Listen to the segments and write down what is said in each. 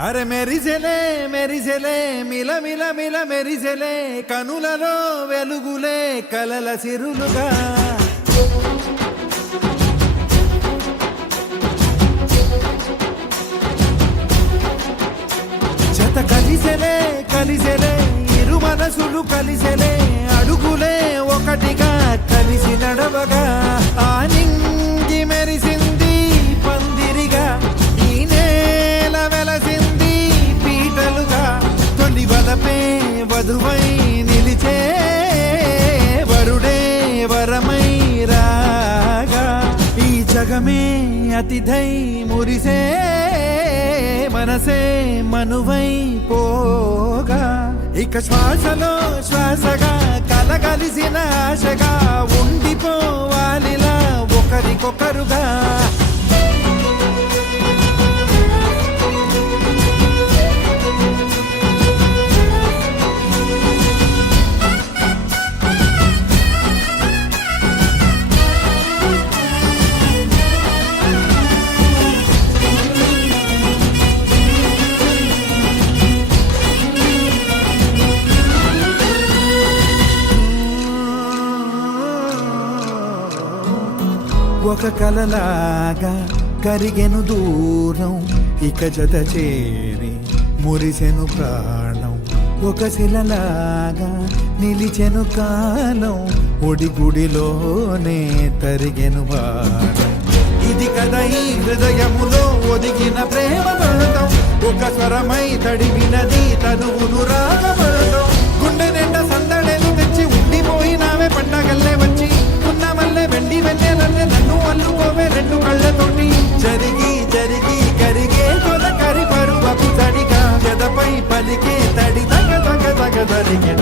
అరే మెరిసెలే మెరిసెలే మిల మిల మిల మెరిసెలే కనులలో వెలుగులే కలల సిరులుగా జత కలిసెలే కలిసెలే ఇరు మనసులు కలిసెలే అడుగులే ఒకటిగా కలిసి నడవగా ఆ నింగి మెరిసింది పందిరిగా ఈ నేల వెలసింది పీటలుగా తొలి వలపే వధువై నిలిచే వరుడే వరమై రాగా ఈ జగమే అతిథై మురిసే మనసే మనువై పోగా ఇక శ్వాసలో శ్వాసగా కలగలిసిన ఆశగా ఉండిపోవాలిలా ఒకరికొకరుగా ఒక కలలాగా కరిగెను దూరం ఇక జత చేరి మురిసెను ప్రాణం ఒక శిలలాగా నిలిచెను కాలం ఒడిగుడిలోనే తరిగెను వారం ఇది కదా ఈ హృదయములో ఒదిగిన ప్రేమ పడతాం ఒక స్వరమై తడివినది తనువును రాగపడతాం గుండె నిండా సందడేలు తెచ్చి ఉండిపోయినావే పండగల్లే వచ్చి మల్లె వెండి వెన్నెలల్లే నన్ను అల్లుకోవే రెండు కళ్ళతోటి జరిగి జరిగి కరిగే తొలకరి పరువపు తడిగా ఎదపై పలికే తడి తగ తగ తగ తరిగే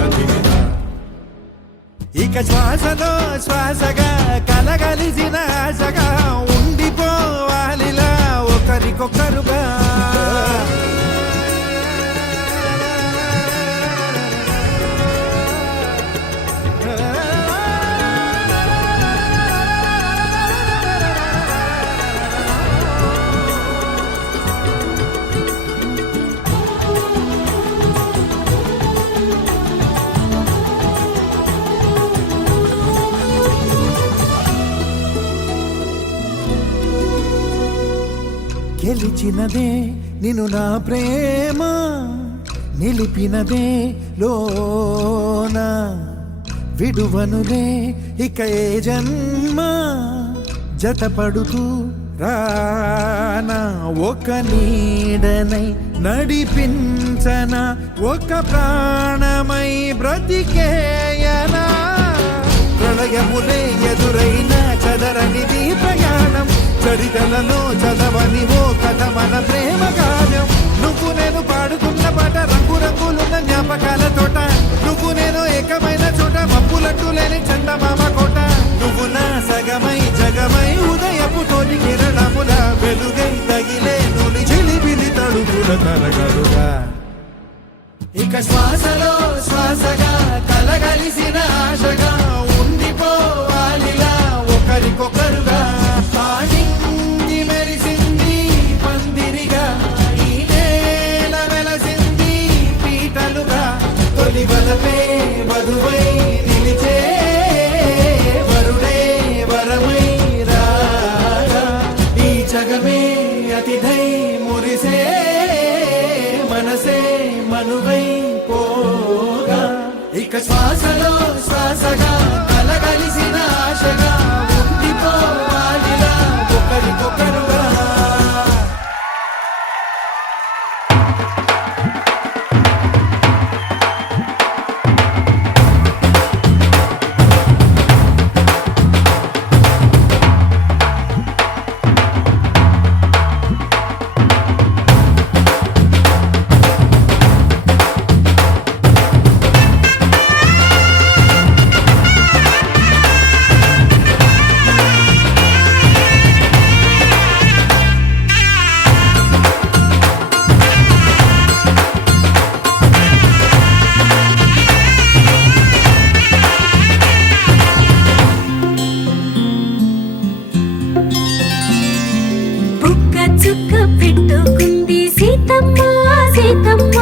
ఇక శ్వాసలో శ్వాసగా కలగలిసిన ఆశగా ఉండిపోవాలిలా ఒకరికొకరుగా గెలిచినదే నిన్ను నా ప్రేమ నిలిపినదే లోన విడువనులే ఇక ఏ జన్మ జతపడుతూ రానా ఒక నీడనై నడిపించన ఒక ప్రాణమై బ్రతికేయనా ప్రళయములే ఎదురైన చదరనిది ప్రయాణం చరితలలో చదవని ఓ కథ మన ప్రేమ కావ్యం నువ్వు నేను పాడుతున్న పాట రంగు రంగులున్న జ్ఞాపకాల తోట నువ్వు నేను ఏకమైన చోట మప్పులట్టు లేని చందమామ కోట నువ్వు నా సగమై జగమై ఉదయపు తోటి కిరణముల వెలుగై తగిలే నులి చిలిపిలి తడుపుల తరగలుగా ఇక శ్వాసలో శ్వాసగా కలగలిసిన ఆశగా ఉండిపోవాలిలా ఒకరికొకరుగా వలపే వధువై నిలిచే వరుడే వరమై రాగా ఈ జగమే అతిథై మురిసే మనసే మనువై పోగా ఇక శ్వాసలో శ్వాసగా కలగలిసిన ఆశగా ఉండిపోవాలిలా ఒకరికొకరుగా చుక్క పెట్టుకుంది సీతమ్మ సీతమ్మ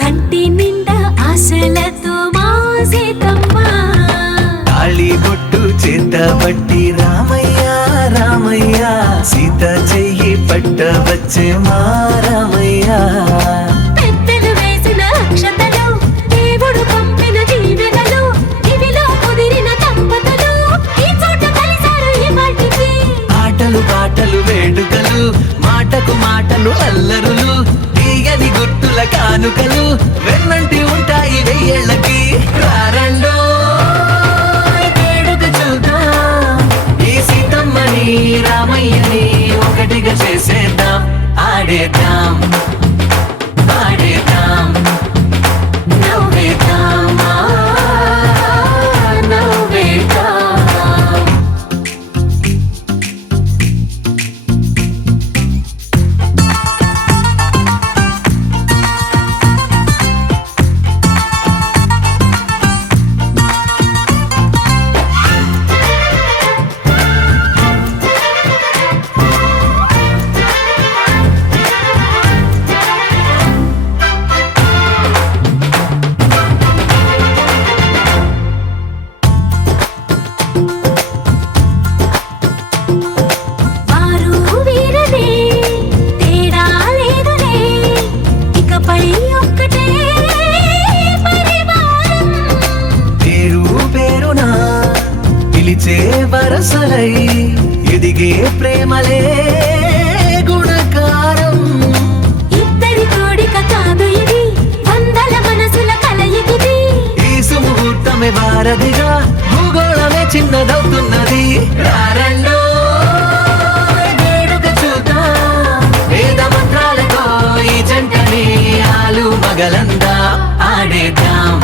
కంటి నిండా ఆశలతో మా సీతమ్మ తాళి బొట్టు చేత పట్టి రామయ్య రామయ్య సీత చెయ్యి పట్ట వచ్చే మా రామయ్య పెద్దలు వేసిన అక్షతలు దేవుడు పంపిన దీవెనలు ఇవిలో కుదిరిన దంపతులు ఈ చోట కలిసారు ఈ వాటికి ఆటలు పాటలు వేడుకలు మాటకు మాటలు అల్లరులు తీయని గుర్తుల కానుకలు వెన్నంటి ఉంటాయి వెయ్యేళ్ళకి రారండో వేడుక చూద్దాం ఈ సీతమ్మని రామయ్యని ఒకటిగా చేసేద్దాం ఆడేద్దాం ఆడేద్దాం నవ్వేద్దాం నవ్వేద్దాం వారు వీరనే తేడా లేదులే ఇకపై ఒక్కటే పరివారం పేరు పేరునా పిలిచే వరసలై ఎదిగే ప్రేమలే గుణకారం ఇద్దరి కోడిక కాదు ఇది వందల మనసుల కలయికిది ఈ సుముహూర్తమే వారధిగా భూగోళమే చిన్నదవుతున్నది రారండో వేడుక చూద్దాం వేద మంత్రాలతో ఈ జంటని ఆలు మగలందా ఆడేద్దాం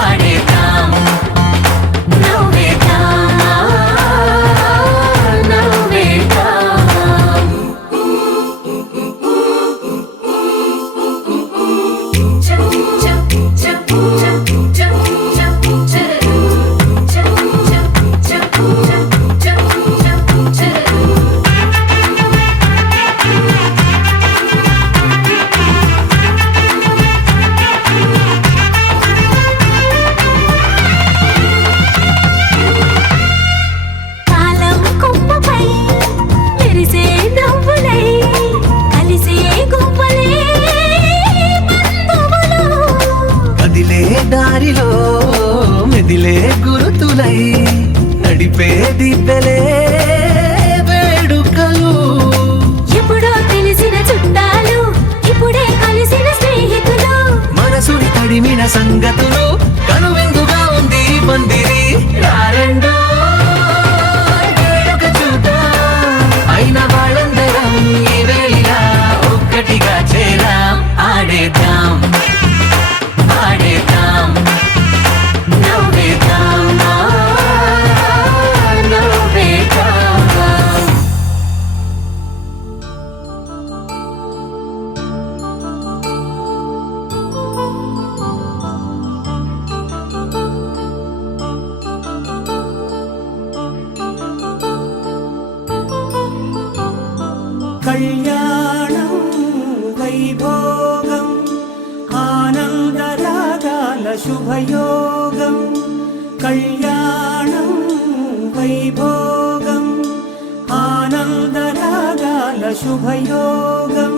ఆడేద్దాం నవ్వేద్దాం నవ్వేద్దాం కాలం కొమ్మపై మెరిసే నవ్వులై కలిసే గువ్వలే బంధువులు కదిలే దారిలో మెదిలే గురుతులై నడిపే దిబ్బెలే వేడుకలు ఎప్పుడో తెలిసిన చుట్టాలు ఇప్పుడే కలిసిన స్నేహితులు మనసుని తడిమిన సంగతులు కనువిందుగా ఉంది ఈ పందిరి రారండో వేడుక చూద్దాం అయిన వాళ్ళందరం ఈ వేళ ఒక్కటిగా చేరాం ఆడేద్దాం ఆడేద్దాం నవ్వేద్దాం నవ్వేద్దాం కళ్యాణం వైభోగం ఆనందరాగాల శుభయోగం కళ్యాణం వైభోగం ఆనందరాగాల శుభయోగం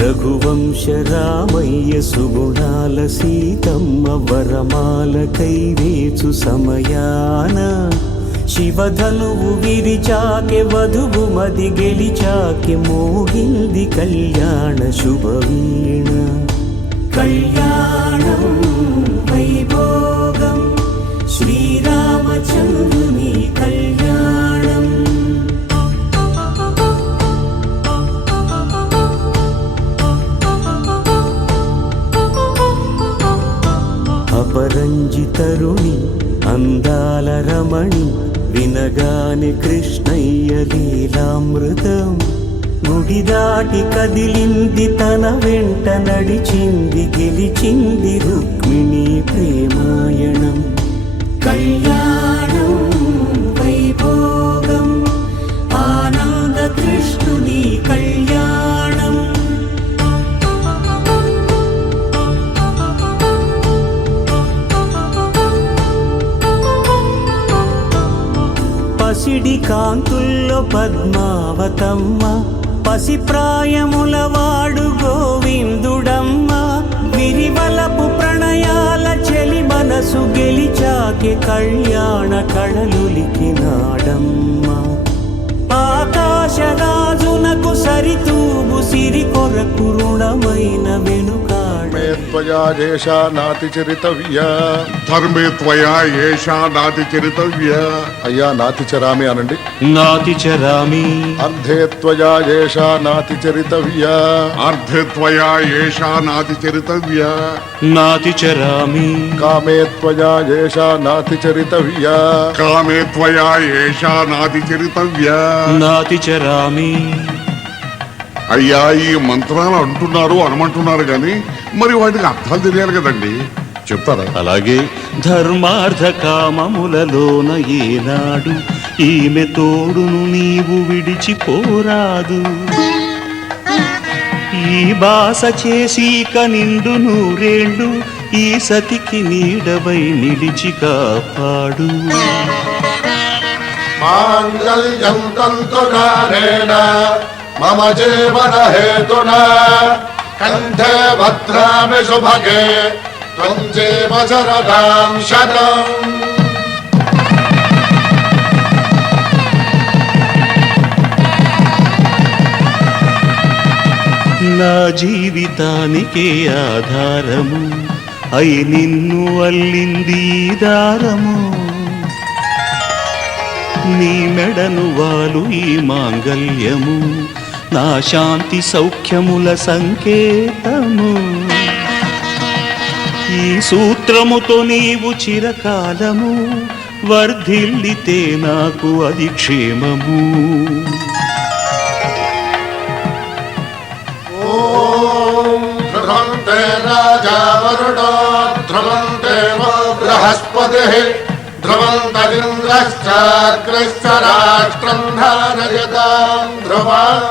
రఘువంశ రామయ్య సుగుణాల సీతమ్మ వరమాల కైవేచు సమయాన శివధనువు విరిచాకె వధువు మది గెలిచాకె మోగింది కళ్యాణ శుభవీణ కళ్యాణం వైభోగం శ్రీరామచంద్రుని కళ్యాణం అపరంజి తరుణి అందాల రమణి వినగాని కృష్ణయ్య లీలామృతం గుడి దాటి కదిలింది తన వెంట నడిచింది గెలిచింది రుక్మిణి ప్రేమాయణం కళ్యాణం వైభోగం ఆనంద కృష్ణుని కళ్యాణం పద్మావతమ్మ పసిప్రాయముల వాడు గోవిందుడమ్మ విరివలపు ప్రణయాల చెలి మనసు గెలిచాకే కళ్యాణ కళలులికినాడమ్మ ఆకాశరాజునకు సరితూగు సిరి కొరకు రుణమైన వెనుకాడే త్వయా ఏషా నాతి చరితవ్య ధర్మే త్వయా ఏషా నాతి చరితవ్య అయ్యా నాతి చరామి అనండి నాతి చరామి అర్ధే త్వయా ఏషా నాతి చరితవ్య అర్ధే త్వయా ఏషా నాతి చరితవ్య నాతి చరామి కామే త్వయా ఏషా నాతి చరితవ్య కామే త్వయా ఏషా నాతి చరితవ్య నాతి చరామి అయ్యా ఈ మంత్రాలు అంటున్నారు అనమంటున్నారు గాని మరి వాటికి అర్థాలు తెలియాలి కదండి చెప్తారా? అలాగే ధర్మార్థ కామములలోన ఏనాడు ఈమె తోడును నీవు విడిచిపోరాదు ఈ బాస చేసి కనిండు నూరేళ్ళు ఈ సతికి నీడవై నిలిచి కాపాడు మాంగళ్యం తంతునానేన మమ జీవన హేతునా కంఠే భద్రామి శుభగే త్వం జీవ శరదాం శతం నా జీవితానికే ఆధారము అయి నిన్ను అల్లింది ఈ దారము నీ మెడను వాలు ఈ మాంగల్యము నా శాంతి సౌఖ్యముల సంకేతము ఈ సూత్రముతో నీవు చిరకాలము వర్ధిల్లితే నాకు అది క్షేమము ఓం ధ్రువంతే రాజా వరుణో ధ్రువంతే వో బృహస్పతిః ధ్రువంతరింద్రశ్చాగ్రశ్చ రాష్ట్రం ధారయతాం ధ్రువం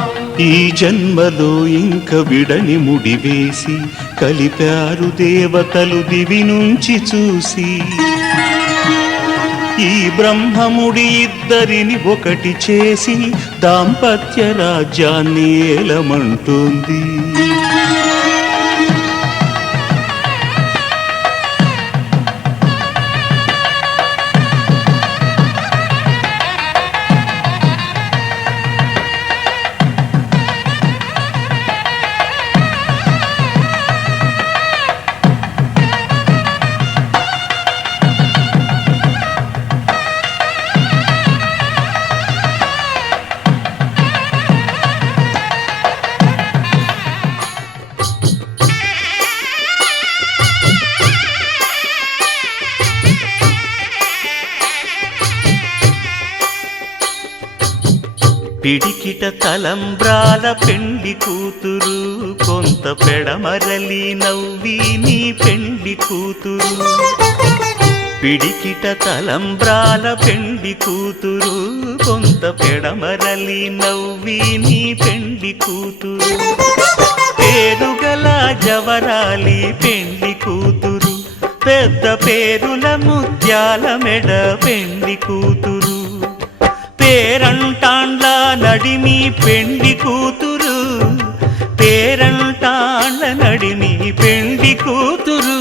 ఈ జన్మలో ఇంక విడని ముడివేసి కలిపారు దేవతలు దివి నుంచి చూసి ఈ బ్రహ్మముడి ఇద్దరిని ఒకటి చేసి దాంపత్య రాజ్యాన్ని ఏలమంటుంది పిడికిట తలంబ్రాల పెండ్లి కూతురు కొంత పెడమరలి నవ్వి నీ పెండ్లి కూతురు పిడికిట తలంబ్రాల పెండ్లి కూతురు కొంత పెడమరలి నవ్వి నీ పెండ్లి కూతురు పేరుగల జవరాలి పెండ్లి కూతురు పెద్ద పేరుల ముత్యాల మెడ పెండ్లి కూతురు పేరంటాండ్ల నడిమి పెండి కూతురు పేరంటాండ్ల నడిమి పెండి కూతురు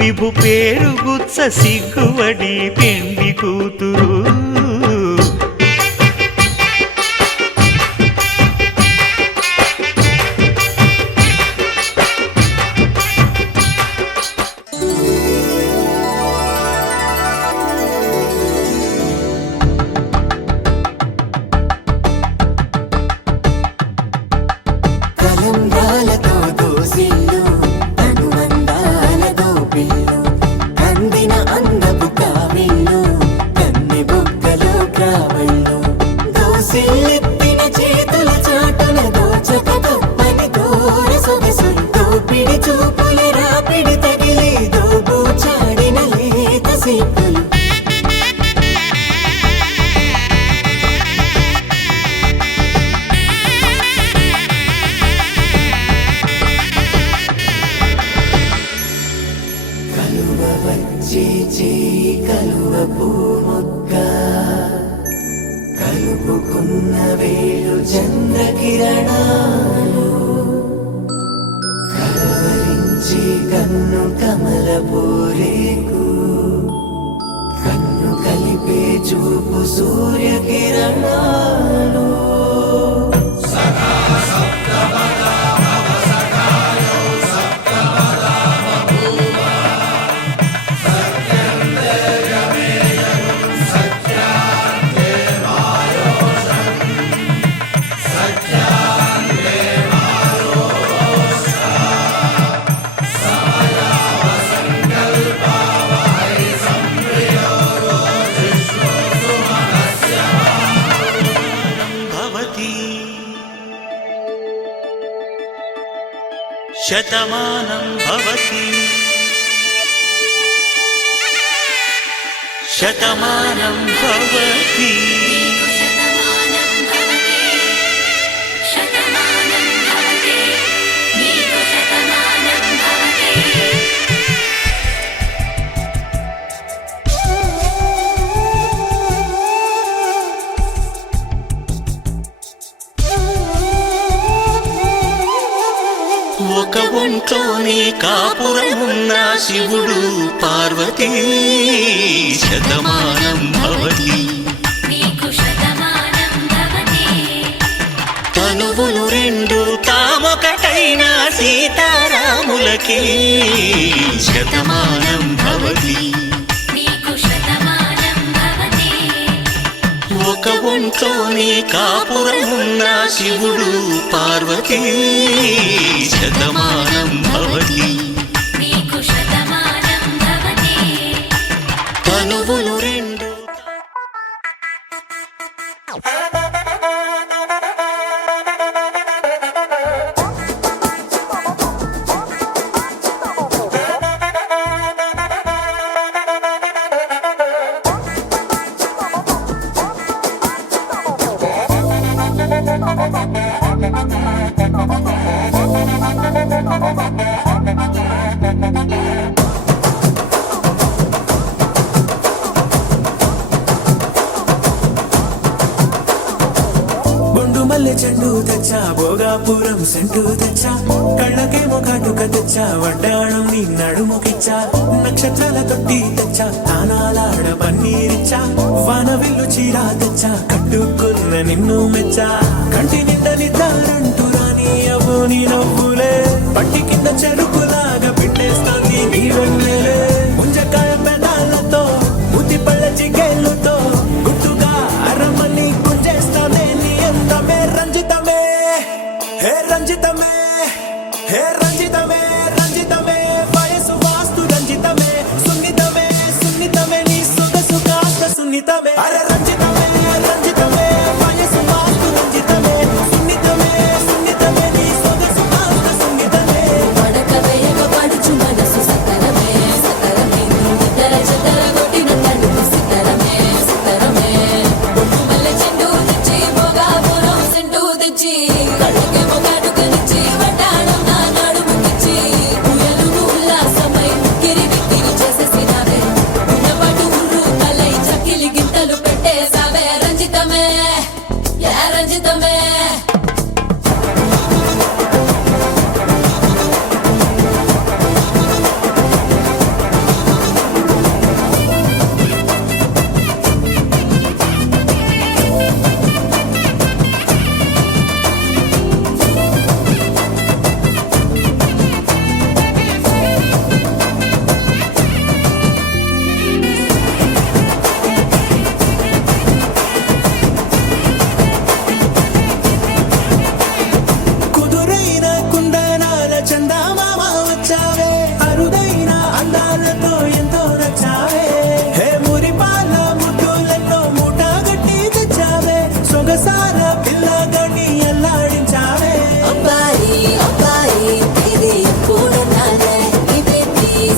విభు పేరు గుత్స సిగ్గువడి పెండి కూతురు కలుపుకున్న వేలు చంద్రకిరణాలు కలవరించి కన్ను కమలపూరేకు కన్ను కలిపే చూపు సూర్యకిరణాలు భవతి శతమానం భవతి శతమానం భవతి శతమానం భవతి శతమానం భవతి నీకు శతమానం భవతి ఒక ఒంట్లోనే కాపురమున్న శివుడు పార్వతీ శతమానం భవతి నీకు శతమానం భవతి తనువులు రెండు తామొకటైన సీతారాములకి శతమానం భవతి నీకు శతమానం భవతి ఒక ఒంట్లోనే కాపురమున్న శివుడు పార్వతీ శతమానం భవతి నీకు శతమానం భవతి తనువులు రెండు బొండు మల్లె చెండు తెచ్చా భోగాపురం సెంటు తెచ్చా కళ్ళకేమో కాటుక తెచ్చా వడ్డాణం నీ నడుముకిచ్చా నక్షత్రాల తొట్టి తెచ్చా తానాలాడ పన్నీరిచ్చా వాన విల్లు చీరా తెచ్చా కట్టుకున్న నిన్ను మెచ్చా కంటి నిండా నిద్దారంటూ రాని అవ్వు నీ నవ్వులే పట్టి కింద చెరుకులాగా పిండేస్తాంది నీ వెన్నెలే ముంజకాయ పెదాలతో ముద్ది పళ్ళ చిగేళ్ళతో గుట్టుగా అరమని గుంజేస్తానే నీ అందమే రంజితమే హే రంజితమే హే రంజితమే రంజితమే వయసు వాస్తు రంజితమే సున్నితమే సున్నితమే నీ సొగసు కాస్త సున్నితమే అరే రంజితమే రంజితమే వయసు వాస్తు రంజితమే సున్నితమే సున్నితమే నీ సొగసు కాస్త సున్నితమే పడక వేయక పడుచు మనసు సతరమే సతరమే ఇతర చతర కొట్టిన తలుపు సితరమే సితరమే బొట్టు మల్లె చెండు తెచ్చి భోగాపురం సెంటు తెచ్చి కళ్ళకే మొగాడుకనిచ్చి వడ్డాణం నా నడుముకిచ్చి ఉయ్యలు ఉల్లాసమై కిరి బిక్కిరి చేసేసినావే ఉన్నపాటు ఉర్రు తలై చకిలి గింతలు పెట్టేసావే రంజితమే యా రంజితమే కుదురైన కుందనాల చందమామ వచ్చావే అరుదైన అందాలతో ఎంతో నచ్చావే హే మురిపాల ముద్దులతో మూట గట్టి తెచ్చావే సొగసార పిల్లగని అల్లాడించావే అబ్బాయి అబ్బాయి ఇది ఎప్పుడన్నాలే ఇది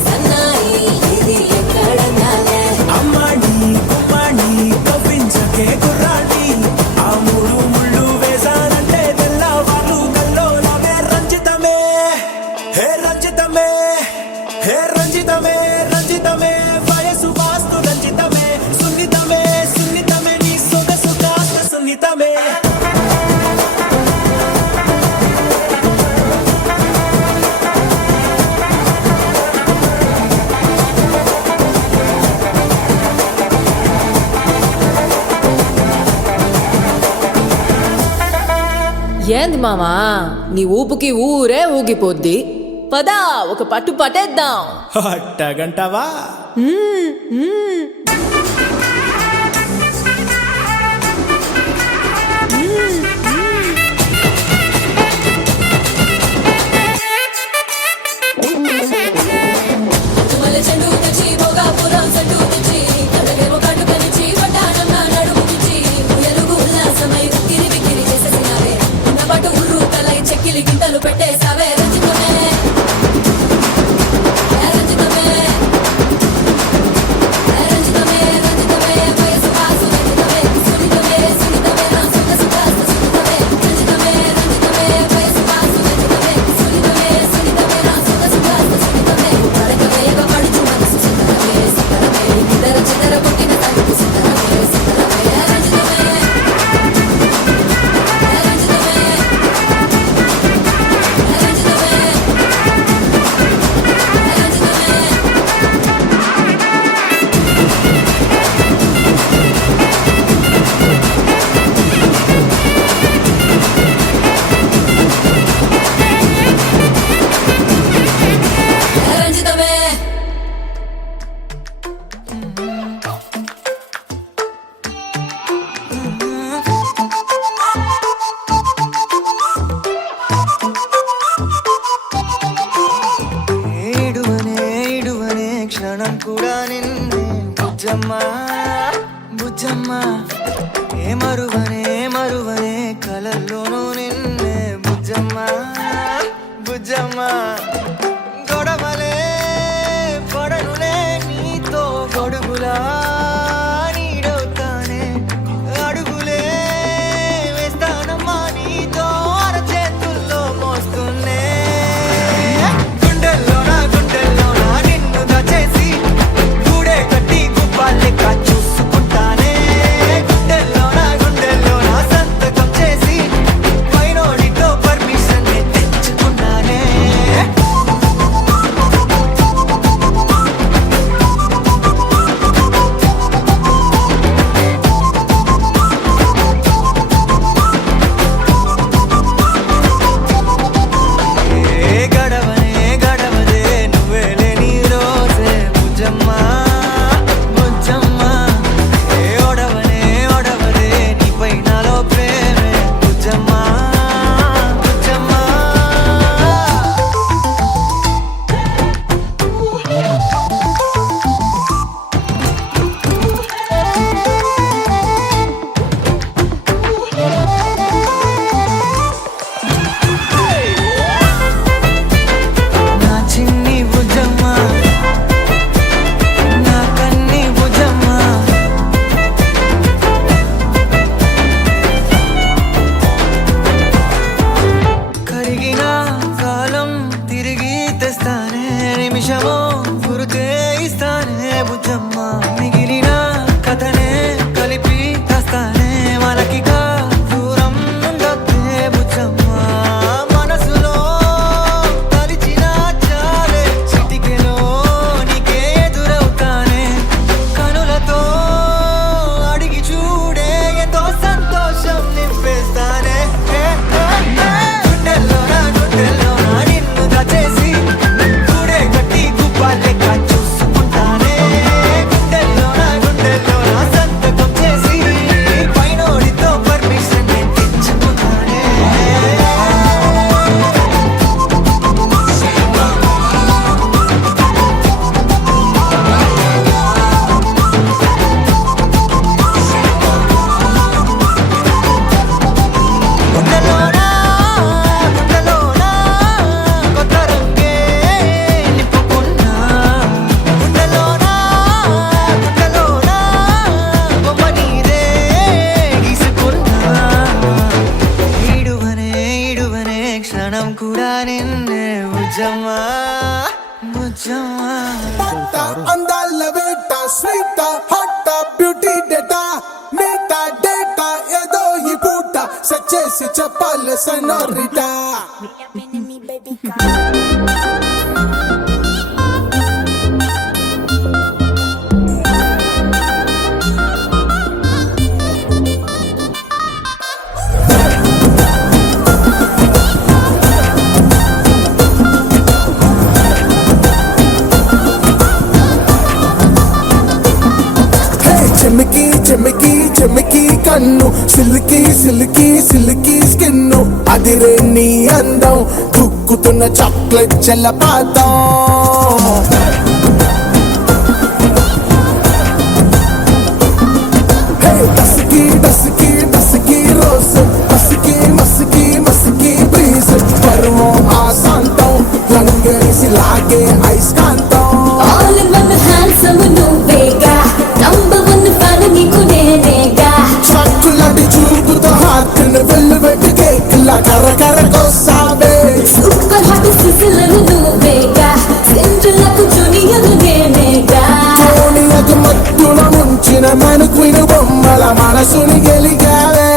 సన్నాయి ఇది ఎక్కడన్నాలే అమ్మాడి కుమ్మాడి కవ్వించకే కుర్రాడి ఆ మూడు ముళ్ళు వేసానంటే తెల్లవాళ్ళు కల్లోలమే రంజితమే హే రంజితమే హే రంజితమే రంజితమే వయసు వాస్తు రంజితమే సున్నితమే సున్నితమే నీ సొగసు కాస్త సున్నితమే ఏంది మామా నీ ఊపుకి ఊరే ఊగిపోద్ది. పదా ఒక పట్టు పట్టేద్దాం. అట్టగంటావా? చెండు తెచ్చి భోగాపురం చెట్టు తెచ్చి కళ్ళకేమో కట్టు కలిచి వడ్డానం నా నడుము తెచ్చి ఎలుగు ఉల్లాసమై ఉక్కిరి బిక్కిరి చేసేసినావే. ఉన్న పట్టు ఉర్రు తలై చెక్కిలి గింతలు పెట్టేసావే. రంజితమే రంజితమే రంజితమే రంజితమే వయసు కాసు రంజితమే సునితమే సునితమే నా సుఖ సుఖాస్త సునితమే రంజితమే రంజితమే వయసు కాసు రంజితమే సునితమే సునితమే నా సుఖ సుఖాస్త సునితమే పడకవేగ పడుచు మనసు సుందరమే సుందరమే ఇద్దర చిదర కొట్టిన తలుపు సుందరమే సుందరమే రంజితమే రంజితమే రంజితమే ఏడువనే క్షణం కూడా నిన్నే బుజ్జమ్మా బుజ్జమ్మా ఏ మరువనే కలల్లోనూ నిన్నే బుజ్జమ్మా బుజ్జమ్మా గొడవలే పడనులే నీతో గొడుగులా నీడవుతానే అడుగులే వేస్తానమ్మా నీతో అరచేతుల్లో మోస్తున్నే గుండెల్లోనా నిన్ను దాచేసి గూడే కట్టి గుప్పాలెక్క చూసుకుంటానే గుండెల్లోనా సంతకం చేసి పైనోడితో పర్మిషన్ తెచ్చుకున్నానే. ఏ గడవదే నువ్వే లేని రోజే బుజ్జమ్మా బుజ్జమ్మా ఏ ఒడవదే నీపై నాలో ప్రేమే బుజ్జమ్మా బుజ్జమ్మా. నా చిన్ని బుజ్జమ్మా నా కన్ని బుజ్జమ్మా కరిగిన కాలం తిరిగి తెస్తానే నిమిషమో గురుతే ఇస్తానే బుజ్జమ్మా మిగిలిన కథనే కలిపి తెస్తానే మనకిగా దూరం ఉండొద్దే బుజ్జమ్మా మనసులో తలిచిన చాలే చిటికెలో నీకే ఎదురవుతానే కనులతో అడిగి చూడే ఎంతో సంతోషం నింపేస్తానే గుండెల్లోనా నిన్ను దాచేసి గూడే కట్టి గుప్పాలెక్క చూసుకుంటానే గుండెల్లోనా సంతకం చేసి పైనోడితో పర్మిషన్ తెచ్చుకున్నానే. గుండెలోనా కొత్త రంగే నింపుకున్నా గుండెలోనా బొమ్మ నీదే గీసుకున్నా ఈడువనే క్షణం కూడా నిన్నే బుజ్జమ్మా బుజ్జమ్మా. అందాల వేట స్వీట్ హాట్ బ్యూటీ డేటా మీటా డేటా ఏదో ఈ పూట సెట్ చేసి చెప్పాలి సన్నోరిటా. కన్ను సిల్కీ సిల్కీ సిల్కీ స్కిన్ అదిరే నీ అందం దుక్కుతున్న చాక్లెట్ జలపాతం dusky dusky dusky rose musky musky musky breeze పరువం ఆశాంతం లంగేసి లాగే ఐస్కాంతం All in one handsome నువ్వేగా number one fan నీకు నేనేగా చాకులాంటి చూపుతో హార్ట్ ను వెల్లువెట్టి కేక్ లా కరకరకొస్తావే సూపర్ హాట్ సిసిల్ నువ్వేగా సిండ్రెల్లాకు జూనియర్ నేనేగా సోనియాకు మత్తుల ముంచిన మనుకుని బొమ్మల మనసుని గెలిగావే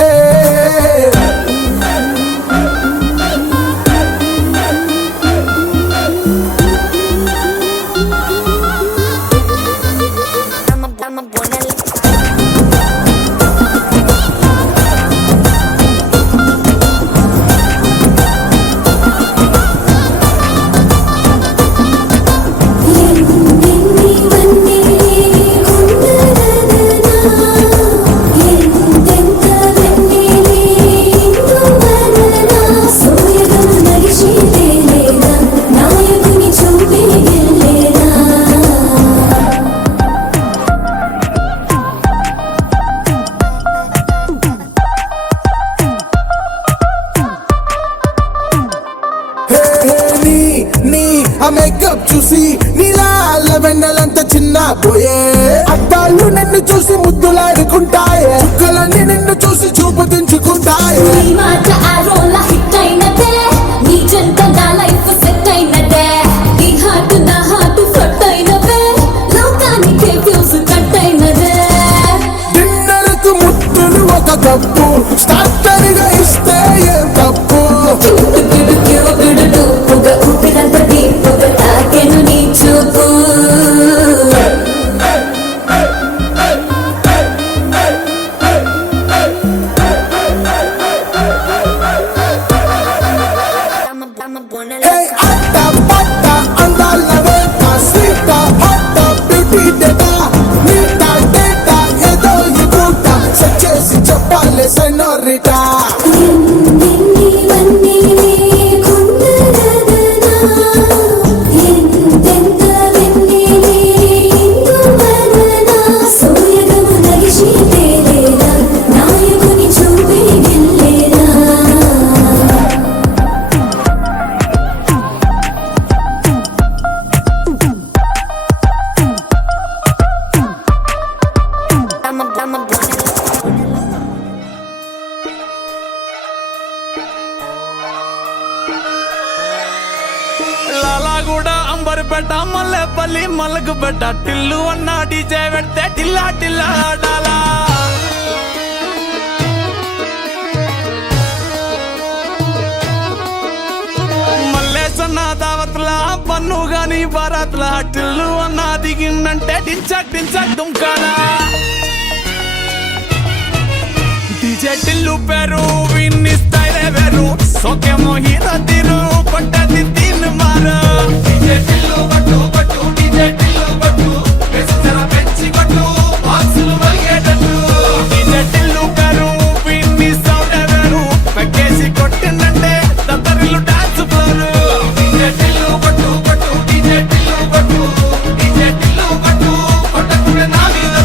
మేకప్ చూసి నీలాల వెన్నెలంత చిన్న పోయే అద్దాలు నిన్ను చూసి ముద్దులాడుకుంటాయే చుక్కలన్నీ నిన్ను చూసి చూపు దించుకుంటాయే నీ మాట ఆరోలా హిట్ అయినదే నీ జంట నా లైఫ్ సెట్ అయినదే నీ హార్ట్ నా హార్ట్ ఫట్ అయినదే లోకానికి ఫ్యూజ్ కట్ అయినదే డిన్నర్కు ముట్టులు ఒక కప్పు స్టార్టర్గా ఇస్తే ఏం తప్పు ఊపిరంత దీపుగా తాకెను నీ చూపు హే అట్ట పట్ట అందాల వేట స్వీట హాట్ బ్యూటీ డేటా నీటా డేటా ఏదో ఈ పూట సెట్ చేసి చెప్పాలి సెనోరిటా నాయకుని చూపే గిల్లేరా లాలాగూడ అంబర్పేట మల్లెపల్లి మల్లకుపేట టిల్లు అన్న డీజే పెడితే టిల్లా టిల్లా ఆడాలా మల్లేసన్న దావత్ల పన్ను గాని భారత్ల టిల్లు అన్న దిగిందంటే టించక్ టించక్ దుంకాలా డీజే టిల్లు పేరు విన్ని స్టైలే వేరు సోకేమో హీరో తీరు కొట్టది తీన్ మారు డీజే టిల్లు పట్టు పట్టు డీజే టిల్లు పట్టు వెచ్చర పెంచి కొట్టు బాక్సులు మలిగేటట్టు డీజే టిల్లు పేరు విన్ని సౌండ్ వేరు పెక్కేసి కొట్టిందంటే దద్దరిల్లు డాన్స్ ఫ్లోర్ డీజే టిల్లు పట్టు పట్టు డీజే టిల్లు పట్టు డీజే టిల్లు పట్టు కొట్టకుడే నా మీద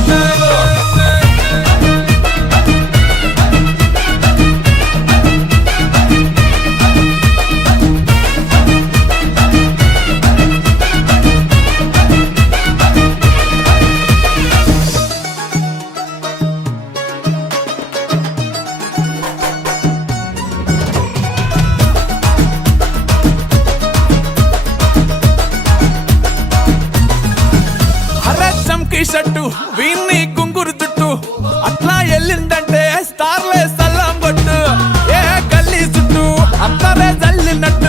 చమ్కీ షట్టు వీన్ని గుంగురు చుట్టూ అట్లా వెళ్ళిందంటే స్టార్లే సల్లం కొట్టు ఏ గల్లీ చుట్టూ అత్తరే జల్లినట్టు